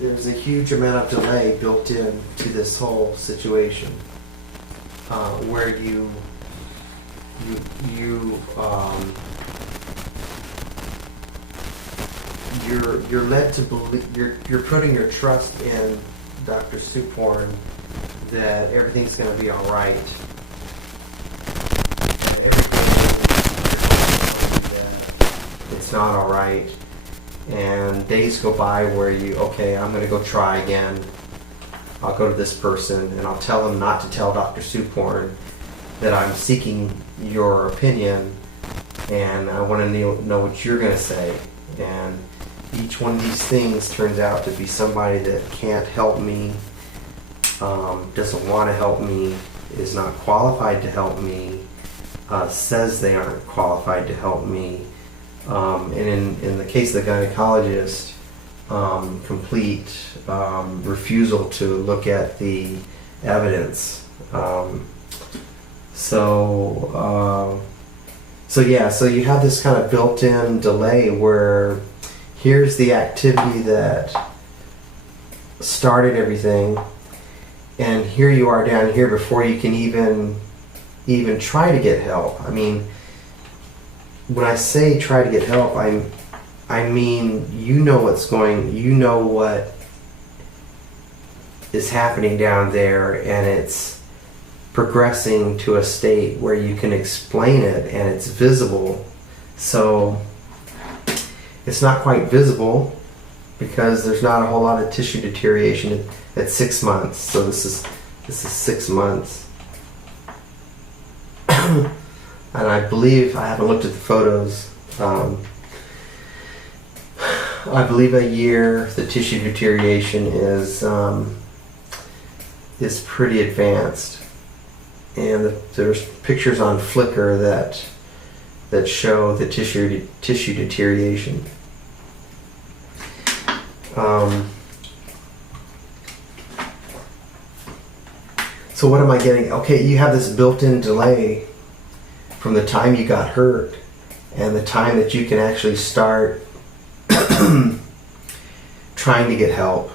there's a huge amount of delay built in to this whole situation, where you're led to believe, you're putting your trust in Dr. Suporn that everything's going to be all right. It's not all right, and days go by where I'm going to go try again. I'll go to this person and I'll tell them not to tell Dr. Suporn that I'm seeking your opinion, and I want to know what you're going to say. And each one of these things turns out to be somebody that can't help me, doesn't want to help me, is not qualified to help me, says they aren't qualified to help me. And in the case of the gynecologist, complete refusal to look at the evidence. So you have this kind of built-in delay where here's the activity that started everything, and here you are down here before you can even try to get help. I mean, when I say try to get help, I mean you know what is happening down there, and it's progressing to a state where you can explain it and it's visible. So it's not quite visible because there's not a whole lot of tissue deterioration at 6 months. So this is 6 months. And I believe, I haven't looked at the photos, I believe a year the tissue deterioration is pretty advanced. And there's pictures on Flickr that show the tissue deterioration. So what am I getting? Okay, you have this built-in delay from the time you got hurt and the time that you can actually start trying to get help.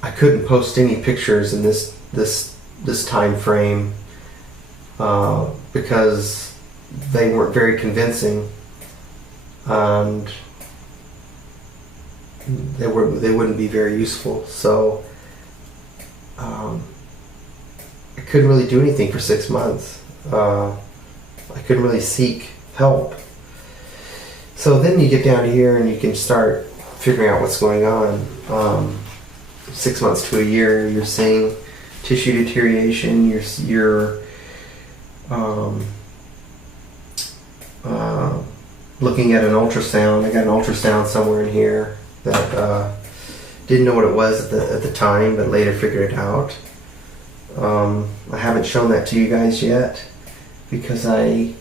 I couldn't post any pictures in this time frame because they weren't very convincing, and they wouldn't be very useful. So I couldn't really do anything for 6 months. I couldn't really seek help. So then you get down to here and you can start figuring out what's going on. 6 months to a year, you're seeing tissue deterioration. You're looking at an ultrasound. I got an ultrasound somewhere in here that didn't know what it was at the time, but later figured it out. I haven't shown that to you guys yet because I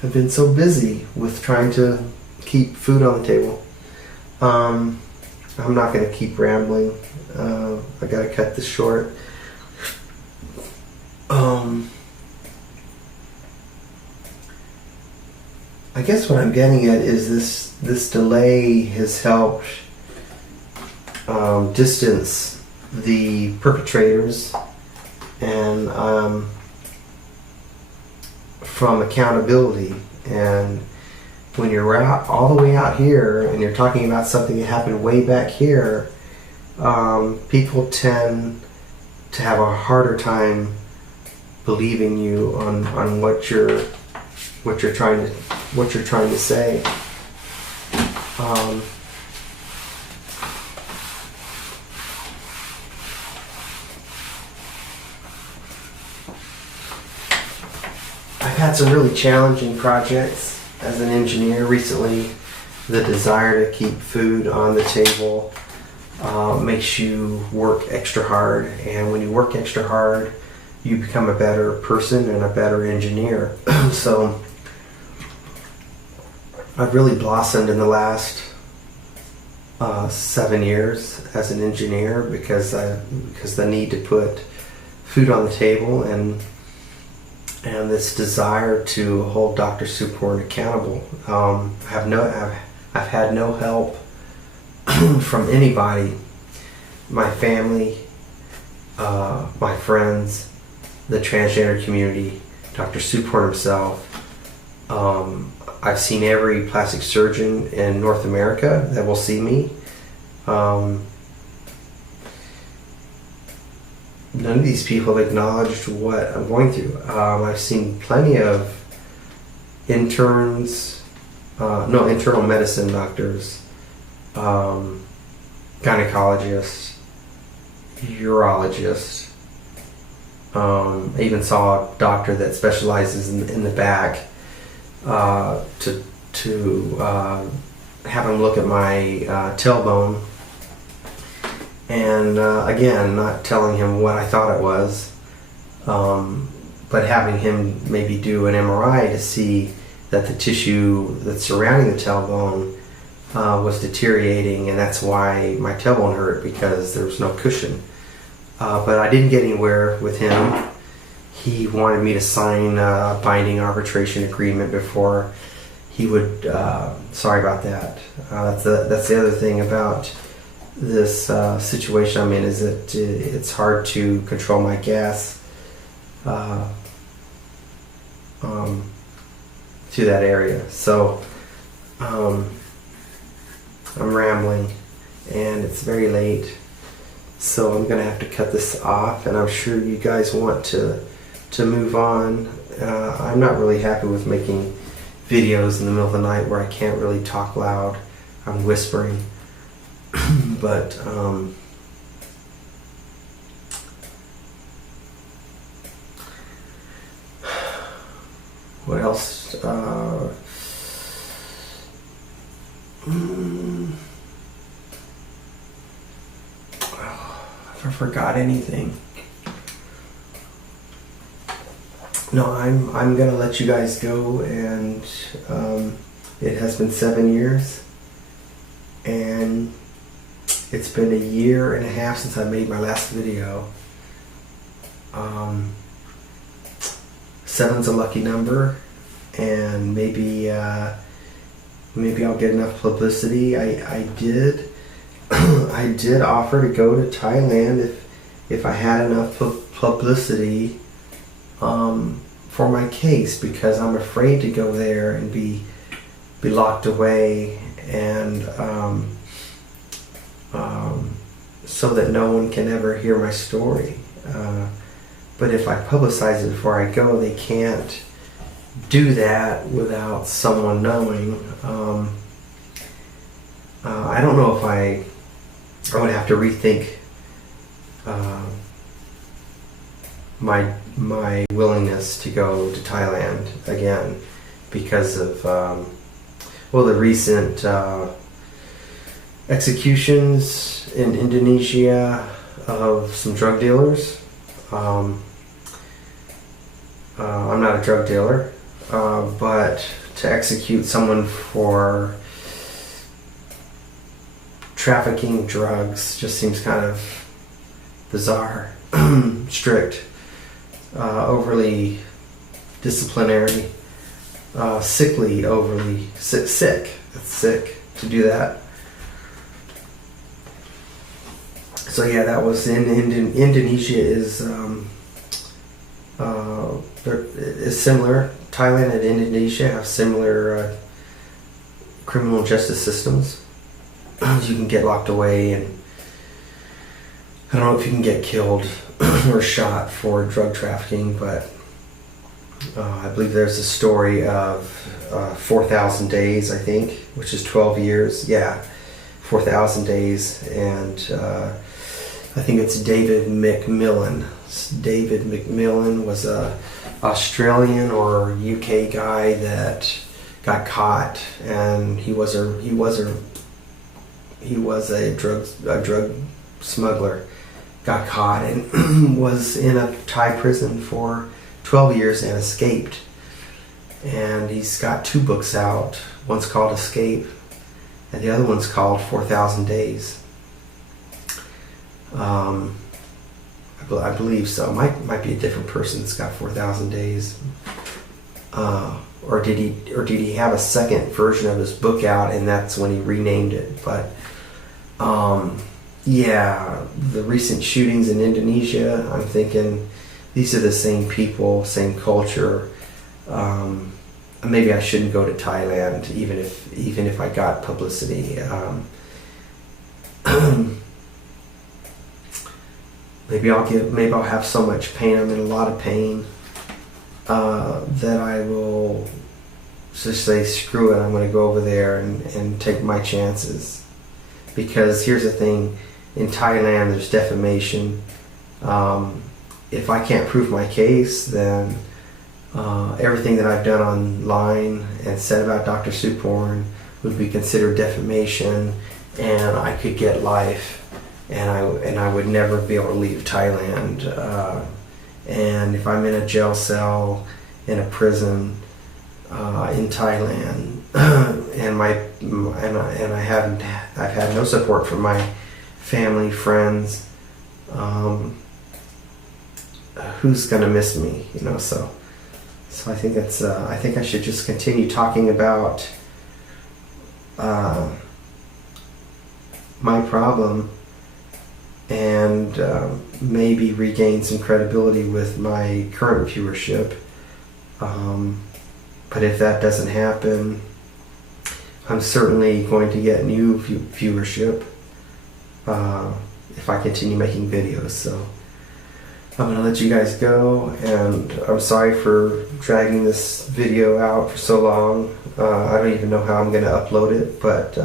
have been so busy with trying to keep food on the table. I'm not going to keep rambling. I got to cut this short. I guess what I'm getting at is this delay has helped distance the perpetrators and from accountability. And when you're out, all the way out here and you're talking about something that happened way back here, people tend to have a harder time believing you on what you're trying to say. I've had some really challenging projects as an engineer recently. The desire to keep food on the table makes you work extra hard, and when you work extra hard, you become a better person and a better engineer. So I've really blossomed in the last 7 years as an engineer because the need to put food on the table and this desire to hold Dr. Suporn accountable. I've had no help from anybody, my family, my friends, the transgender community, Dr. Suporn himself. I've seen every plastic surgeon in North America that will see me. None of these people have acknowledged what I'm going through. I've seen plenty of internal medicine doctors, gynecologists, urologists. I even saw a doctor that specializes in the back to have him look at my tailbone. And again, not telling him what I thought it was, but having him maybe do an MRI to see that the tissue that's surrounding the tailbone was deteriorating, and that's why my tailbone hurt, because there was no cushion. But I didn't get anywhere with him. He wanted me to sign a binding arbitration agreement before he would. Sorry about that. That's the other thing about this situation I'm in, is that it's hard to control my gas to that area. So I'm rambling and it's very late, so I'm gonna have to cut this off, and I'm sure you guys want to move on. I'm not really happy with making videos in the middle of the night where I can't really talk loud. I'm whispering. But what else? If I forgot anything. No, I'm gonna let you guys go, and it has been 7 years, and it's been 1.5 years since I made my last video. 7's a lucky number, and maybe I'll get enough publicity. I did I did offer to go to Thailand if I had enough publicity for my case, because I'm afraid to go there and be locked away, and so that no one can ever hear my story. But if I publicize it before I go, they can't do that without someone knowing. I don't know if I would have to rethink my willingness to go to Thailand again because of the recent executions in Indonesia of some drug dealers. I'm not a drug dealer, but to execute someone for trafficking drugs just seems kind of bizarre, strict, overly disciplinary, sickly, overly sick. It's sick to do that. So yeah, that was in Indonesia is similar. Thailand and Indonesia have similar criminal justice systems. You can get locked away, and I don't know if you can get killed or shot for drug trafficking, but I believe there's a story of 4,000 days, I think, which is 12 years. Yeah, 4,000 days, and I think it's David McMillan. David McMillan was a Australian or UK guy that got caught, and he was a drug smuggler. Got caught and was in a Thai prison for 12 years and escaped. And he's got 2 books out. One's called Escape, and the other one's called 4,000 Days. I believe so. Might be a different person that's got 4,000 Days. Or did he have a second version of his book out, and that's when he renamed it? But yeah, the recent shootings in Indonesia, I'm thinking these are the same people, same culture. Maybe I shouldn't go to Thailand, even if I got publicity. Maybe I'll have so much pain. I'm in a lot of pain that I will just say, screw it, I'm going to go over there and take my chances. Because here's the thing, in Thailand there's defamation. If I can't prove my case, then everything that I've done online and said about Dr. Suporn would be considered defamation, and I could get life, and I would never be able to leave Thailand. And if I'm in a jail cell in a prison in Thailand, I've had no support from my family, friends, who's gonna miss me, you know? So I think that's I think I should just continue talking about my problem and maybe regain some credibility with my current viewership. But if that doesn't happen, I'm certainly going to get new viewership if I continue making videos. So I'm going to let you guys go, and I'm sorry for dragging this video out for so long. I don't even know how I'm going to upload it, but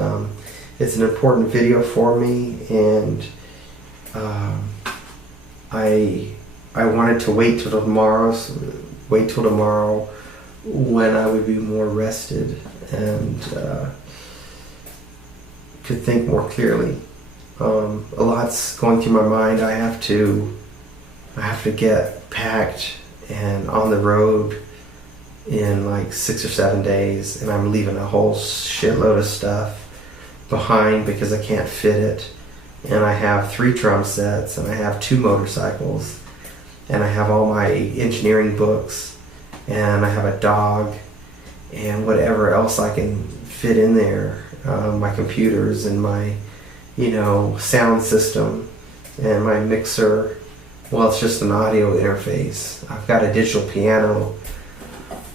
it's an important video for me, and I wanted to wait till tomorrow when I would be more rested and could think more clearly. A lot's going through my mind. I have to get packed and on the road in like 6 or 7 days, and I'm leaving a whole shitload of stuff behind because I can't fit it. And I have 3 drum sets, and I have 2 motorcycles, and I have all my engineering books, and I have a dog, and whatever else I can fit in there, my computers and my, sound system and my mixer. Well, it's just an audio interface. I've got a digital piano,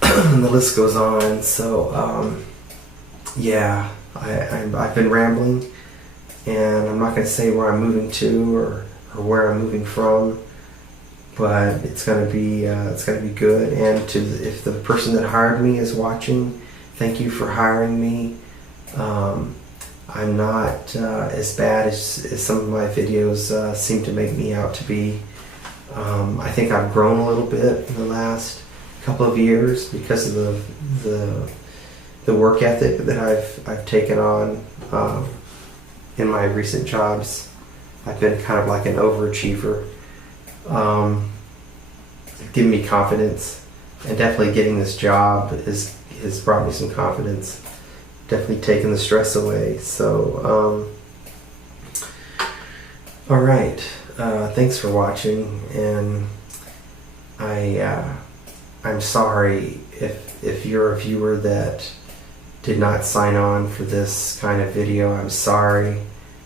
and the list goes on. So, yeah, I've been rambling, and I'm not going to say where I'm moving to or where I'm moving from, but it's going to be good. And if the person that hired me is watching, thank you for hiring me. I'm not as bad as some of my videos seem to make me out to be. I think I've grown a little bit in the last couple of years because of the work ethic that I've taken on in my recent jobs. I've been kind of like an overachiever. Giving me confidence, and definitely getting this job has brought me some confidence. Definitely taken the stress away. So All right. Thanks for watching, and I'm sorry if you're a viewer that did not sign on for this kind of video. I'm sorry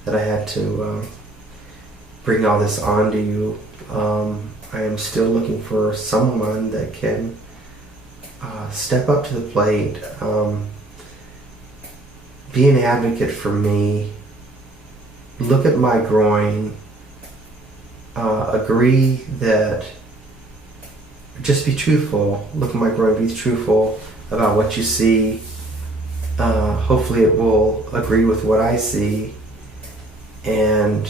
that I had to bring all this on to you. I am still looking for someone that can step up to the plate, be an advocate for me, look at my groin, agree that, just be truthful, look at my groin, be truthful about what you see. Hopefully it will agree with what I see, and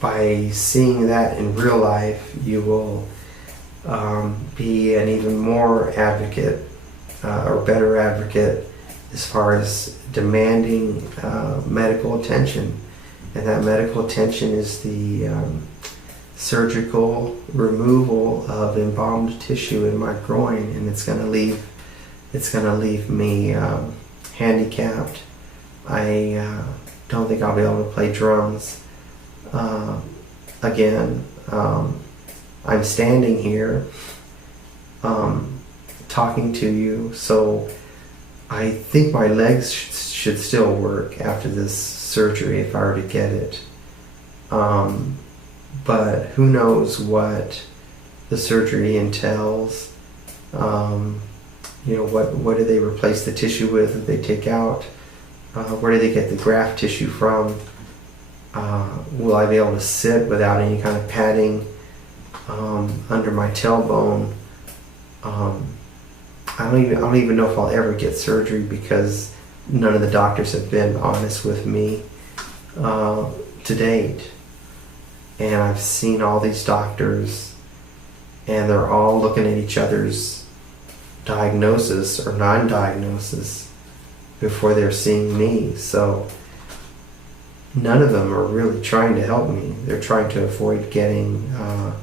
by seeing that in real life, you will be an even more advocate or better advocate as far as demanding medical attention. And that medical attention is the surgical removal of embalmed tissue in my groin, and it's going to leave me handicapped. I don't think I'll be able to play drums again. I'm standing here talking to you, so I think my legs should still work after this surgery if I were to get it. But who knows what the surgery entails. What do they replace the tissue with that they take out? Where do they get the graft tissue from? Will I be able to sit without any kind of padding under my tailbone? I don't even know if I'll ever get surgery, because none of the doctors have been honest with me to date. And I've seen all these doctors, and they're all looking at each other's diagnosis or non-diagnosis before they're seeing me. So none of them are really trying to help me. They're trying to avoid getting a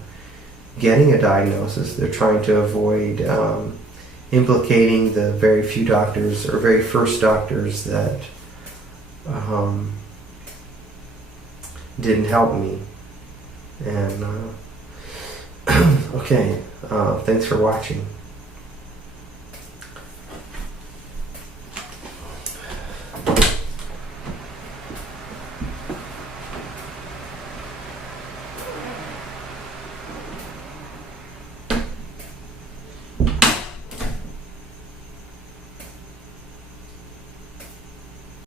diagnosis. They're trying to avoid implicating the very few doctors, or very first doctors, that didn't help me. And okay, thanks for watching.